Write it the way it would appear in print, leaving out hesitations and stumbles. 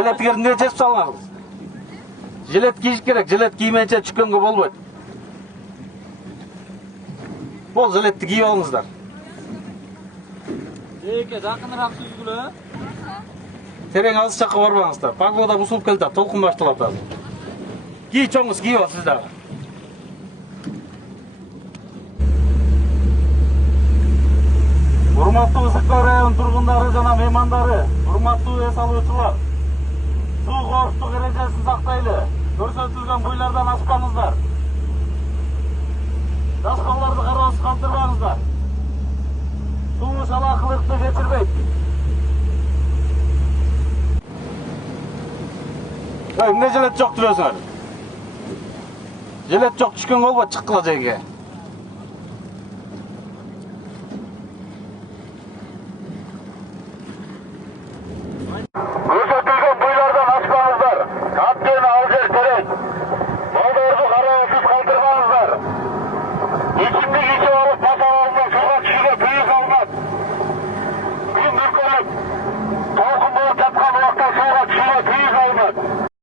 Жилетке эмне чечип салгансыз? Жилет кийиш керек, жилет кийменче түшкөнгө болбойт. Бул жилетти кийип алыңыздар. Эке, жакыныраак сүзгүлө. Терең алыс жакка барбаңыздар. Погода бузулуп келатат, толкун башталат азыр. Кий чоңуз кийип алыңыз дагы. Урматтуу Ысыктау районунун тургундары жана меймандары, урматтуу эс алуучулар. Суу коопсуздук эрежесин сактайлы. Көрсөтүлгөн буйлардан ашпаңыздар. Жашкаларды кароосуз калтырбаңыздар. Суу шалаакылыкты кечирбейт. Эмне жилет жок дебесиңер? Жилет жок түшкөнгө болбойт, чыккыла жерге.